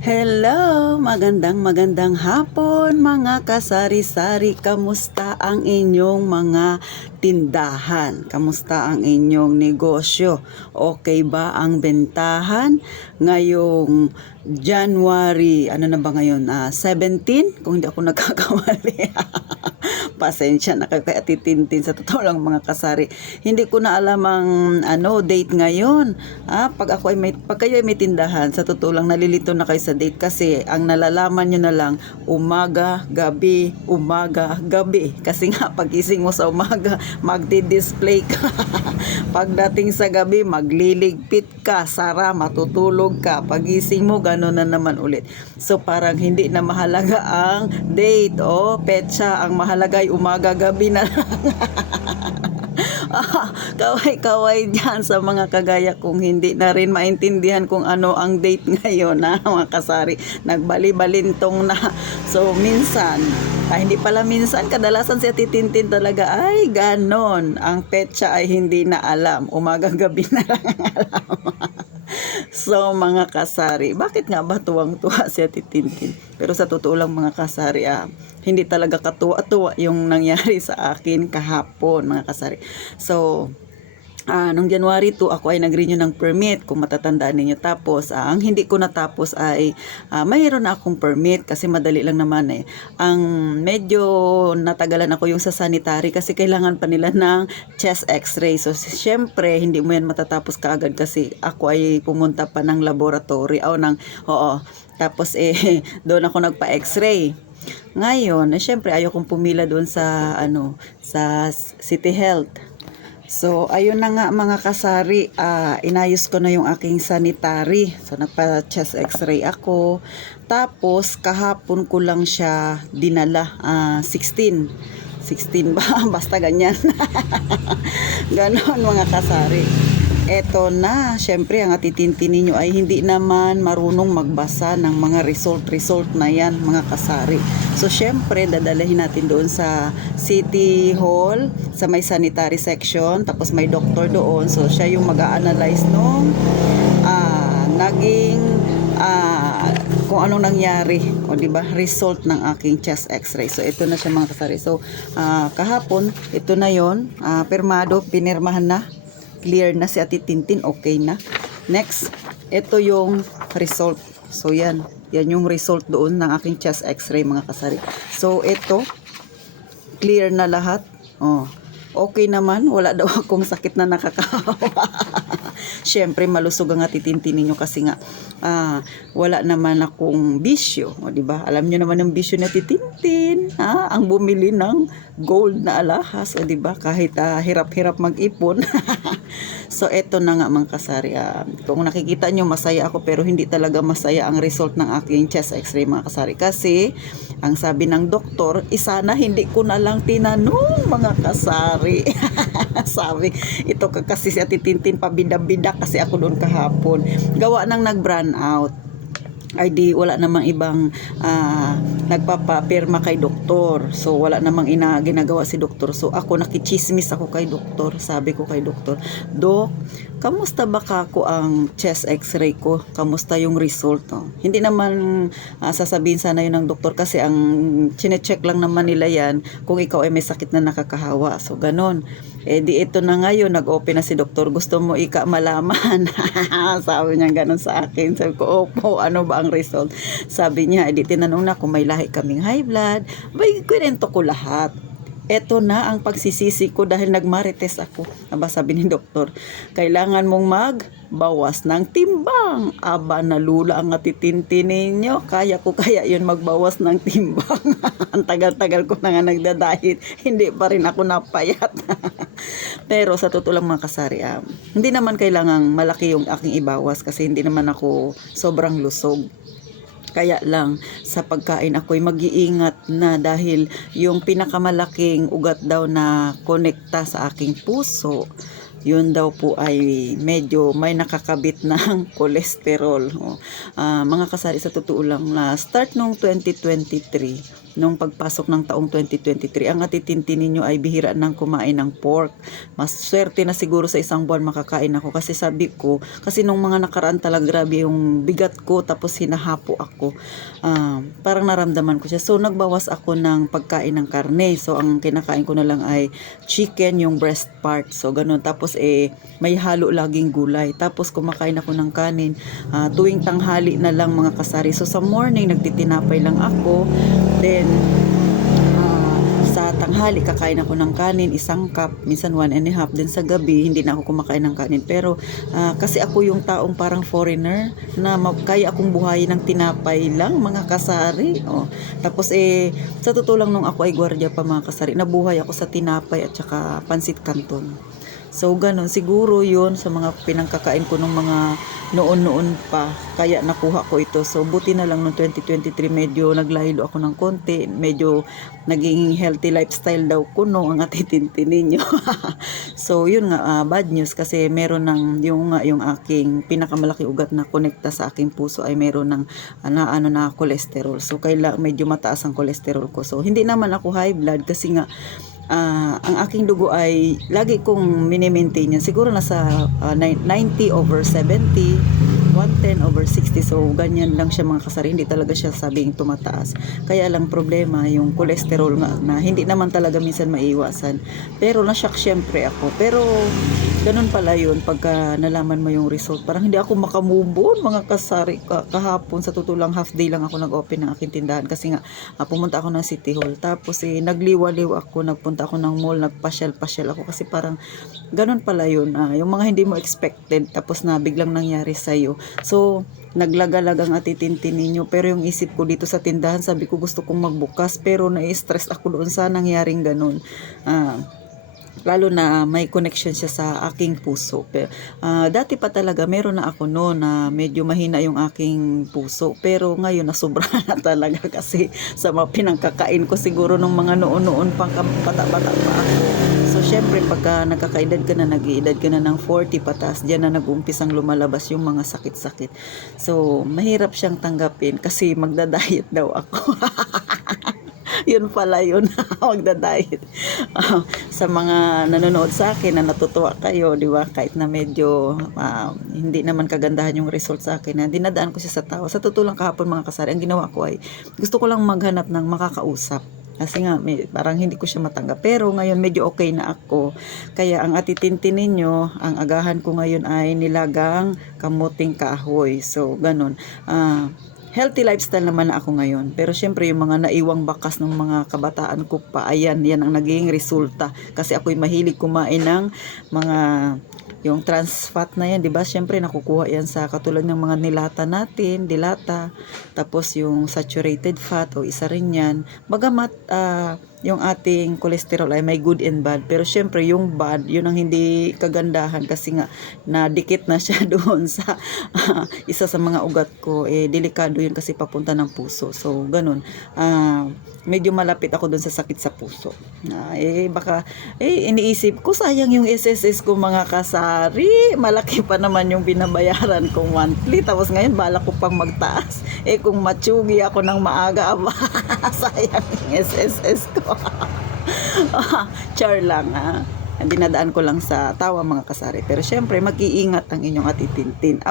Hello! Magandang hapon mga kasari-sari. Kamusta ang inyong mga tindahan? Kamusta ang inyong negosyo? Okay ba ang bentahan? Ngayong January, ano na ba ngayon? 17? Kung hindi ako nagkakamali. Pasensya na kayo kaya titintin sa totoo lang mga kasari. Hindi ko na alam ang date ngayon. Pag kayo ay may tindahan, sa totoo lang nalilito na kayo sa date kasi ang nalalaman nyo na lang umaga, gabi, kasi nga pagising mo sa umaga magdi-display ka. Pagdating sa gabi magliligpit ka, sara, matutulog ka. Pagising mo gano'n na naman ulit. So parang hindi na mahalaga ang date o petsa, ang mahalaga ay umaga, gabi na lang. Kaway-kaway dyan sa mga kagaya kung hindi na rin maintindihan kung ano ang date ngayon mga kasari. Nagbali-balintong na. So minsan, hindi pala minsan, kadalasan si Ate Tintin talaga ay ganon. Ang petsa ay hindi na alam. Umaga, gabi na lang ang alam. So mga kasari, bakit nga ba tuwang-tuwa si Ate Tintin? Pero sa totoo lang mga kasari, hindi talaga katuwa-tuwa yung nangyari sa akin kahapon mga kasari. So nung January 2 ako ay nag-renew ng permit kung matatandaan ninyo. Tapos ang hindi ko natapos ay mayroon na akong permit kasi madali lang naman eh. Ang medyo natagalan ako yung sa sanitary kasi kailangan pa nila ng chest x-ray. So syempre hindi mo yan matatapos kaagad kasi ako ay pumunta pa ng laboratory tapos doon ako nagpa-x-ray. Ngayon, syempre ayaw kong pumila doon sa sa City Health. So, ayun na nga mga kasari, inayos ko na yung aking sanitary. So, nagpa-chest x-ray ako. Tapos, kahapon ko lang siya dinala, 16 ba? Basta ganyan. Ganon mga kasari. Eto na, syempre ang atitintin ninyo ay hindi naman marunong magbasa ng mga result na yan mga kasari. So syempre dadalahin natin doon sa City Hall, sa may sanitary section, tapos may doktor doon. So siya yung mag-a-analyze nung kung anong nangyari, di ba? Result ng aking chest x-ray. So ito na siya mga kasari. So kahapon, ito na yon, pirmado, pinirmahan na. Clear na si Ate Tintin, okay na. Next, ito yung result. So yan yung result doon ng aking chest x-ray mga kasari. So ito, clear na lahat. Okay naman, wala daw akong sakit na nakakahawa. Syempre malusog ang Ate Tintin ninyo kasi nga wala naman akong bisyo, di ba? Alam niyo naman yung bisyo ni Ate Tintin, ang bumili ng gold na alahas, di ba? Kahit hirap-hirap mag-ipon. So eto na nga mga kasari, kung nakikita nyo masaya ako pero hindi talaga masaya ang result ng aking chest x-ray mga kasari kasi ang sabi ng doktor, sana hindi ko na lang tinanong mga kasari. Sabi, ito kasi si Ate Tintin pabida-bida kasi ako doon kahapon. Gawa nang nag-brand out. Ay di wala namang ibang nagpapapirma kay doktor. So wala namang ginagawa si doktor. So ako nakichismis ako kay doktor. Sabi ko kay doktor, Dok, kamusta ba kako ang chest x-ray ko? Kamusta yung result? Hindi naman sasabihin sana yun ng doktor kasi ang chine-check lang naman nila yan kung ikaw ay may sakit na nakakahawa. So ganon. Di ito na ngayon, nag-open na si doktor, gusto mo malaman? Sabi niya ganun sa akin. Sabi ko, opo, ano ba ang result? Sabi niya, tinanong na kung may lahi kaming high blood. Kwento ko lahat. Eto na ang pagsisisi ko dahil nagmarites ako. Sabi ni doktor, kailangan mong magbawas ng timbang. Nalula ang Ate Tintin ninyo. Kaya yun magbawas ng timbang. Ang tagal-tagal ko na nga nagdadahit. Hindi pa rin ako napayat. Pero sa totoo lang mga kasari, hindi naman kailangang malaki yung aking ibawas kasi hindi naman ako sobrang lusog. Kaya lang sa pagkain ako'y mag-iingat na dahil yung pinakamalaking ugat daw na konekta sa aking puso yun daw po ay medyo may nakakabit ng kolesterol. Mga kasari, sa totoo lang, na start nung 2023, nung pagpasok ng taong 2023, ang atitintin ninyo ay bihira nang kumain ng pork. Mas swerte na siguro sa isang buwan makakain ako, kasi sabi ko, kasi nung mga nakaraan talaga grabe yung bigat ko, tapos hinahapo ako. Parang naramdaman ko siya. So nagbawas ako ng pagkain ng karne. So ang kinakain ko na lang ay chicken, yung breast part. So ganun. Tapos may halo laging gulay. Tapos kumakain ako ng kanin. Tuwing tanghali na lang mga kasari. So sa morning nagtitinapay lang ako. Then sa tanghali kakain ako ng kanin, isang cup, minsan 1.5. Then sa gabi hindi na ako kumakain ng kanin. Pero kasi ako yung taong parang foreigner na kaya akong buhayin ng tinapay lang mga kasari. Tapos sa totoo lang, nung ako ay gwardiya pa mga kasari, nabuhay ako sa tinapay at saka pansit canton. So ganun, siguro yun sa mga pinangkakain ko nung mga noon-noon pa, kaya nakuha ko ito. So buti na lang noong 2023 medyo naglaylo ako ng konti, medyo naging healthy lifestyle daw ko no, ang atitintin ninyo. So yun nga, bad news, kasi meron ng yung aking pinakamalaki ugat na konekta sa aking puso ay meron ng na cholesterol. So medyo mataas ang cholesterol ko. So hindi naman ako high blood, kasi nga ang aking dugo ay lagi kong mini-maintain yan. Siguro nasa 90/70, 110/60. So ganyan lang siya mga kasari. Hindi talaga siya sabing tumataas. Kaya lang problema yung cholesterol nga, na hindi naman talaga minsan maiwasan. Pero na-shock syempre ako. Pero ganun pala yun pagka nalaman mo yung result. Parang hindi ako makamove on mga kasari. Kahapon sa totoo lang, half day lang ako nag-open ng aking tindahan, kasi nga pumunta ako ng City Hall. Tapos nagliwaliw ako, nagpunta ako ng mall, nagpasyal-pasyal ako, kasi parang ganun pala yun. Yung mga hindi mo expected, tapos na biglang nangyari sa'yo. So naglagalag ang atitintin ninyo. Pero yung isip ko dito sa tindahan, sabi ko gusto kong magbukas, pero na-stress ako doon sa nangyaring ganun. Lalo na may connection siya sa aking puso. Pero, dati pa talaga meron na ako noon na medyo mahina yung aking puso, pero ngayon nasobra na talaga, kasi sa mga pinangkakain ko siguro nung mga noon pang bata-bata pa ako. So syempre pagka nagkakaedad ka na, nag-iedad ka na ng 40 patas, diyan na nag-umpisang lumalabas yung mga sakit-sakit. So mahirap siyang tanggapin, kasi magda-diet daw ako. Yun pala yun, magda-diet. Sa mga nanonood sa akin na natutuwa kayo, di ba, kahit na medyo hindi naman kagandahan yung result sa akin, na dinadaan ko siya sa tao. Sa totoo lang, kahapon mga kasari, ang ginawa ko ay gusto ko lang maghanap ng makakausap, kasi nga parang hindi ko siya matanggap. Pero ngayon medyo okay na ako, kaya ang atitintin ninyo, ang agahan ko ngayon ay nilagang kamuting kahoy. So ganun, healthy lifestyle naman na ako ngayon. Pero syempre yung mga naiwang bakas ng mga kabataan ko pa, yan ang naging resulta. Kasi ako'y mahilig kumain ng mga yung trans fat na yan, di ba? Syempre nakukuha yan sa katulad ng mga nilata natin, dilata. Tapos yung saturated fat, isa rin yan. Bagamat yung ating cholesterol ay may good and bad, pero syempre yung bad, yun ang hindi kagandahan, kasi nga nadikit na siya doon sa isa sa mga ugat ko. Delikado yun, kasi papunta ng puso. So ganun, medyo malapit ako doon sa sakit sa puso. Baka iniisip ko, sayang yung SSS ko mga kasari, malaki pa naman yung binabayaran kong monthly, tapos ngayon balak ko pang magtaas. Kung matsugi ako ng maaga, sayang yung SSS ko. Char lang, dinadaan ko lang sa tawa mga kasari. Pero syempre mag-iingat ang inyong atitintin.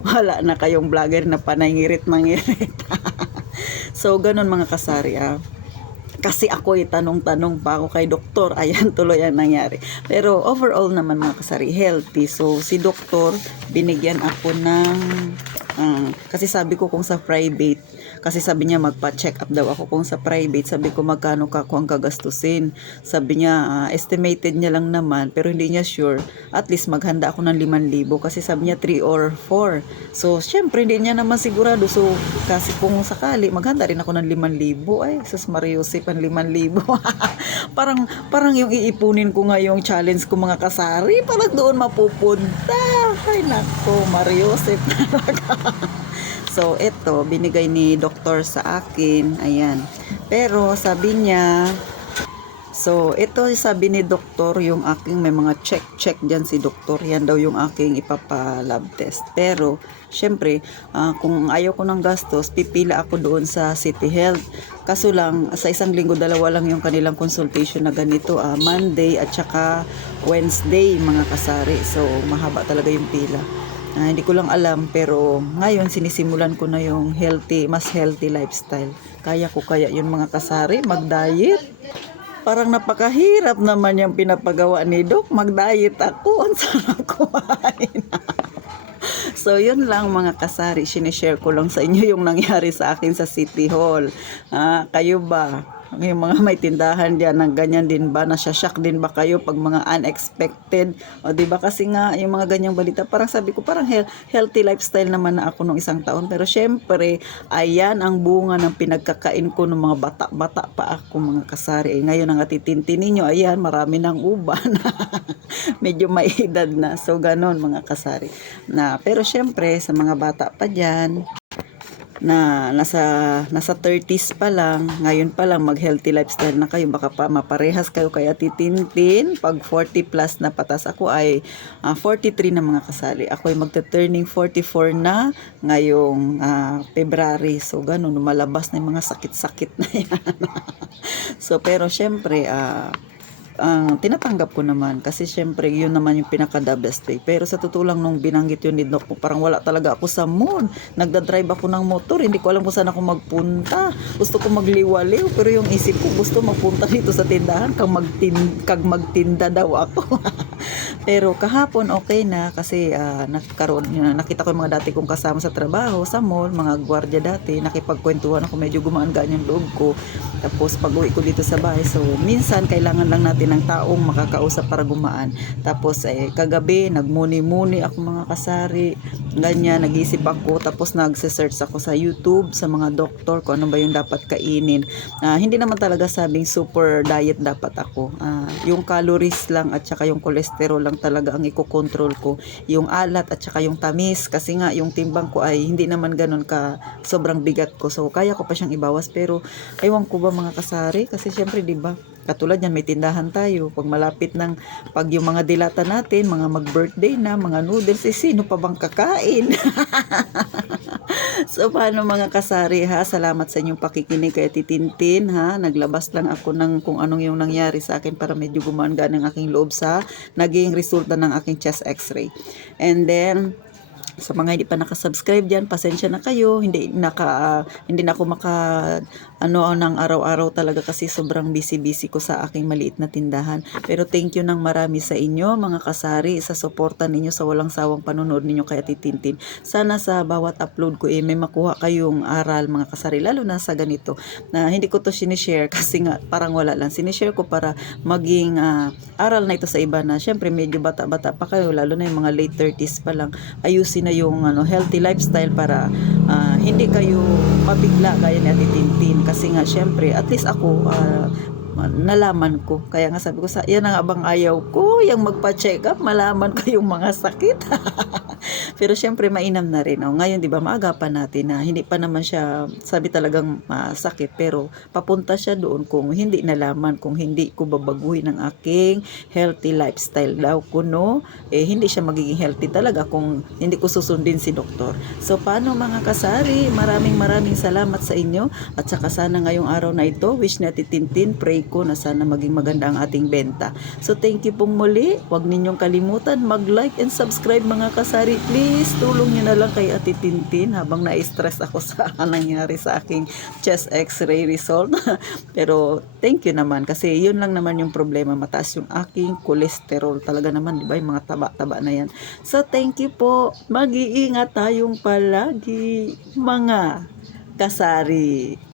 Wala na kayong vlogger na panay ngirit. So ganun mga kasari. Kasi ako tanong-tanong pa ako kay doktor, ayan tuloy ang nangyari. Pero overall naman mga kasari, healthy. So si doktor, binigyan ako ng kasi sabi ko kung sa private, kasi sabi niya magpa-check up daw ako. Kung sa private, sabi ko magkano ka kung ang gagastusin. Sabi niya estimated niya lang naman, pero hindi niya sure. At least maghanda ako ng 5,000, kasi sabi niya 3 or 4. So syempre hindi niya naman sigurado. So kasi kung sakali maghanda rin ako ng 5,000, ay sus Mariusip, ang 5,000. parang yung iipunin ko nga yung challenge ko mga kasari, parang doon mapupunta. Ay nako, Mariusip talaga. So, ito, binigay ni doktor sa akin. Ayan. Pero, sabi niya, So, ito sabi ni doktor, yung aking may mga check dyan si doktor. Yan daw yung aking ipapa-lab test. Pero, syempre, kung ayaw ko ng gastos, pipila ako doon sa City Health. Kaso lang, sa isang linggo, dalawa lang yung kanilang consultation na ganito. Monday at saka Wednesday, mga kasari. So, mahaba talaga yung pila. Hindi ko lang alam, pero ngayon sinisimulan ko na yung mas healthy lifestyle. Kaya ko kaya yun, mga kasari, mag-diet. Parang napakahirap naman yung pinapagawa ni Doc. Mag-diet ako. Ang sarap kumain. So, yun lang mga kasari. Sinishare ko lang sa inyo yung nangyari sa akin sa City Hall. Kayo ba? Yung mga may tindahan diyan ng ganyan din ba? Nasya-shock din ba kayo pag mga unexpected? O di ba kasi nga yung mga ganyang balita, parang sabi ko parang healthy lifestyle naman na ako nung isang taon. Pero syempre, ayan ang bunga ng pinagkakain ko ng mga bata-bata pa ako, mga kasari. Ngayon ang atitintin ninyo, ayan, marami ng uban. Medyo may edad na. So ganon, mga kasari. Pero syempre, sa mga bata pa dyan, na nasa 30s pa lang, ngayon pa lang mag-healthy lifestyle na kayo, baka pa maparehas kayo kaya titintin pag 40 plus na patas. Ako ay 43 na, mga kasali. Ako ay magta-turning 44 na ngayong February. So ganun, lumalabas na yung mga sakit-sakit na yan. So pero syempre, tinatanggap ko naman kasi syempre yun naman yung pinaka-the best way. Pero sa totoo lang, nung binanggit yun ni Doc, parang wala talaga ako sa mood. Nagdadrive ako ng motor, hindi ko alam kung saan ako magpunta. Gusto ko magliwaliw, pero yung isip ko gusto magpunta dito sa tindahan kag magtinda daw ako. Pero kahapon okay na kasi nakita ko yung mga dati kong kasama sa trabaho, sa mall, mga gwardiya dati, nakipagkwentuhan ako, medyo gumaan-gaan yung loob ko. Tapos pag-uwi ko dito sa bahay, so minsan kailangan lang natin ng taong makakausap para gumaan. Tapos kagabi nagmuni-muni ako, mga kasari, ganyan, nag-isip ako, tapos nagse-search ako sa YouTube sa mga doktor kung ano ba yung dapat kainin. Hindi naman talaga sabing super diet dapat ako. Yung calories lang at saka yung cholesterol lang talaga ang iko-control ko. Yung alat at saka yung tamis, kasi nga yung timbang ko ay hindi naman ganun ka sobrang bigat ko. So kaya ko pa siyang ibawas, pero ewan ko ba, mga kasari, kasi syempre 'di ba? Katulad yan, may tindahan tayo. Pag malapit ng pag yung mga dilata natin, mga mag-birthday na, mga noodles, sino pa bang kakain? So, paano, mga kasari, ha? Salamat sa inyong pakikinig kay Titintin, ha? Naglabas lang ako ng kung anong yung nangyari sa akin para medyo gumaan-gaan ang aking loob sa naging resulta ng aking chest x-ray. And then, sa mga hindi pa nakasubscribe diyan, pasensya na kayo, hindi na ako ng araw-araw talaga kasi sobrang busy ko sa aking maliit na tindahan. Pero thank you ng marami sa inyo, mga kasari, sa suporta ninyo, sa walang sawang panonood ninyo kay Titintin. Sana sa bawat upload ko may makuha kayong aral, mga kasari, lalo na sa ganito na hindi ko to sinishare kasi nga parang wala lang. Sinishare ko para maging aral na ito sa iba na syempre medyo bata-bata pa kayo, lalo na yung mga late 30s pa lang. Ayusin na yung healthy lifestyle para hindi kayo mabigla gaya ni Ate Tintin, kasi nga syempre at least ako nalaman ko, kaya nga sabi ko yan ang abang ayaw ko, yung magpa-check up, malaman ko yung mga sakit. Pero syempre mainam na rin. Ngayon 'di ba, maagapan natin na hindi pa naman siya sabi talagang masakit, pero papunta siya doon kung hindi nalaman, kung hindi ko babaguhin ang aking healthy lifestyle daw ko, no? Hindi siya magiging healthy talaga kung hindi ko susundin si doktor. So paano, mga kasari, maraming salamat sa inyo, at saka sana ngayong araw na ito, wish na Titintin, pray ko na sana maging maganda ang ating benta. So thank you pong muli. Huwag ninyong kalimutan mag-like and subscribe, mga kasari. Please, tulong nyo na lang kay Ate Tintin habang na-stress ako sa nangyari sa aking chest x-ray result. Pero thank you naman kasi yun lang naman yung problema, mataas yung aking cholesterol. Talaga naman, di ba, yung mga taba-taba na yan. So thank you po. Mag-iingat tayong palagi, mga kasari.